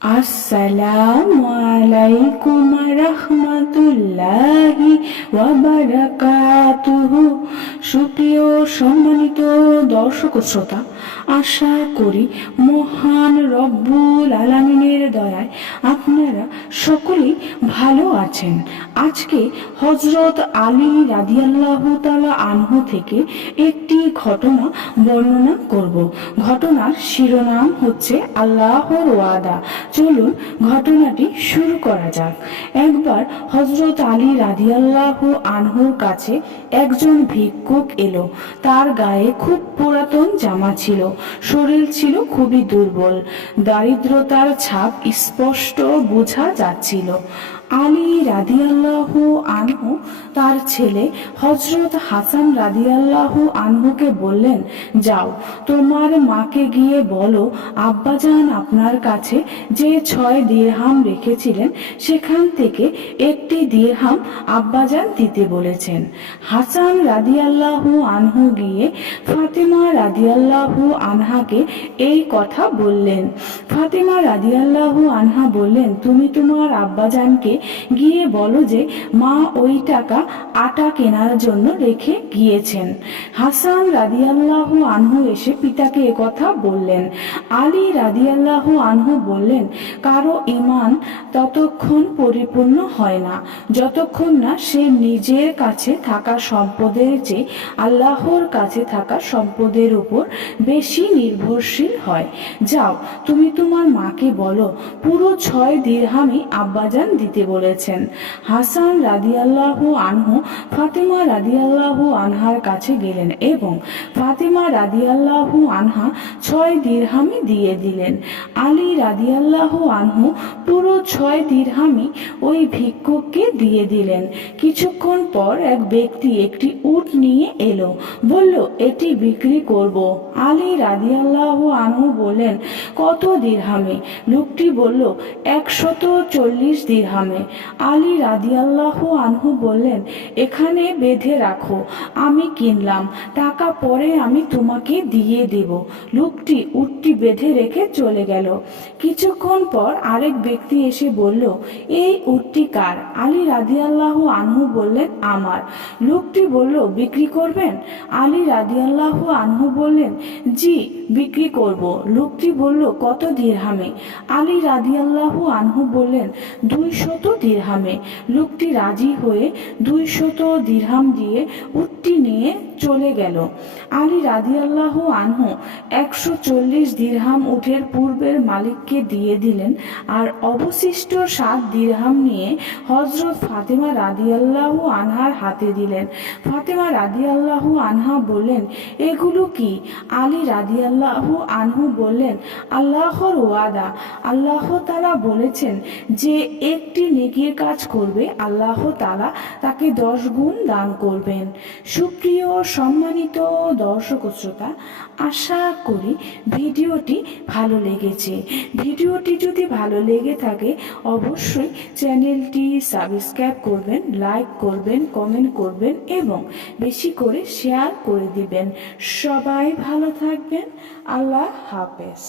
আসসালামু আলাইকুম রাহমাতুল্লাহি ওয়া বারাকাতুহু। সুপ্রিয় সম্মানিত দর্শক ও শ্রোতা, আশা করি মহান রব্বুল আলামিনের দয়ায় আপনারা সকলেই ভালো আছেন। আজকে হযরত আলী রাদিয়াল্লাহু তাআলা আনহু থেকে একটি ঘটনা বর্ণনা করব। ঘটনার শিরোনাম হচ্ছে আল্লাহর ওয়াদা। চলুন ঘটনাটি শুরু করা যাক। একবার হযরত আলী রাদিয়াল্লাহু আনহুর কাছে একজন ভিক্ষুক এলো। তার গায়ে খুব পুরাতন জামা ছিল, শরীর ছিল খুবই দুর্বল, দারিদ্রতার ছাপ স্পষ্ট বোঝা যাচ্ছিল। আলী রাদিয়াল্লাহু আনহু তার ছেলে হযরত হাসান রাদিয়াল্লাহু আনহুকে বললেন, যাও তোমার মাকে গিয়ে বলো আব্বাজান আপনার কাছে যে 6 দিরহাম রেখেছিলেন সেখান থেকে একটি দিরহাম আব্বাজান দিতে বলেছেন। হাসান রাদিয়াল্লাহু আনহু গিয়ে ফাতেমা রাদিয়াল্লাহু আনহাকে এই কথা বললেন। ফাতেমা রাদিয়াল্লাহু আনহা বললেন, তুমি তোমার আব্বাজানকে গিয়ে বলো যে মা ওই টাকা আটা কেনার জন্য রেখে গিয়েছেন। হাসান রাদিয়াল্লাহু আনহু এসে পিতাকে একথা বললেন। আলী রাদিয়াল্লাহু আনহু বললেন, কারো ঈমান ততক্ষণ পরিপূর্ণ হয় না যতক্ষণ না সে নিজের কাছে থাকা সম্পদের চেয়ে আল্লাহর কাছে থাকা সম্পদের উপর বেশি নির্ভরশীল হয়। যাও তুমি তোমার মাকে বলো পুরো 6 দিরহামই আব্বাজান দিতে বলেছেন। হাসান রাদিয়াল্লাহু আনহু ফাতেমা রাদিয়াল্লাহু আনহার কাছে গেলেন এবং ফাতেমা রাদিয়াল্লাহু আনহা 6 দিরহামই দিয়ে দিলেন। আলী রাদিয়াল্লাহু আনহু পুরো 6 দিরহামই ওই ভিক্ষুককে দিয়ে দিলেন। কিছুক্ষণ পর এক ব্যক্তি একটি উট নিয়ে এলো, বলল এটি বিক্রি করব। আলী রাদিয়াল্লাহু আনহু বললেন, কত দিরহামে? লোকটি বলল, 140 দিরহামে। আলী রাদিয়াল্লাহু আনহু বললেন, এখানে বেঁধে রাখো, আমি কিনলাম, টাকা পরে আমি তোমাকে দিয়ে দেব। লোকটি উটটি বেঁধে রেখে চলে গেল। কিছুক্ষণ পর আরেক ব্যক্তি এসে বলল, এই উটটি কার? আলী রাদিয়াল্লাহু আনহু বললেন, আমার। লোকটি বলল, বিক্রি করবেন? আলী রাদিয়াল্লাহু আনহু বললেন, জি বিক্রি করব। লোকটি বলল, কত দিরহামে? আলী রাদিয়াল্লাহু আনহু বললেন, 200 দিরহামে। লোকটি রাজি হয়ে 200 দিরহাম দিয়ে উটটি নিয়ে চলে গেল। আলী রাদিয়াল্লাহু আনহু 140 দিরহাম উটের পূর্বের মালিককে দিয়ে দিলেন আর অবশিষ্ট 7 দিরহাম নিয়ে হযরত ফাতেমা রাদিয়াল্লাহু আনহার হাতে দিলেন। ফাতেমা রাদিয়াল্লাহু আনহা বললেন, এগুলো কি? আলী রাদিয়াল্লাহু আনহু বললেন, আল্লাহর ওয়াদা। আল্লাহ তাআলা বলেছেন যে একটি নেকির কাজ করবে আল্লাহ তাআলা তাকে 10 গুণ দান করবেন। সুপ্রিয় সম্মানিত দর্শক ও শ্রোতা, আশা করি ভিডিওটি ভালো লেগেছে। ভিডিওটি যদি ভালো লেগে থাকে অবশ্যই চ্যানেলটি সাবস্ক্রাইব করবেন, লাইক করবেন, কমেন্ট করবেন এবং বেশি করে শেয়ার করে দিবেন। সবাই ভালো থাকবেন। আল্লাহ হাফেজ।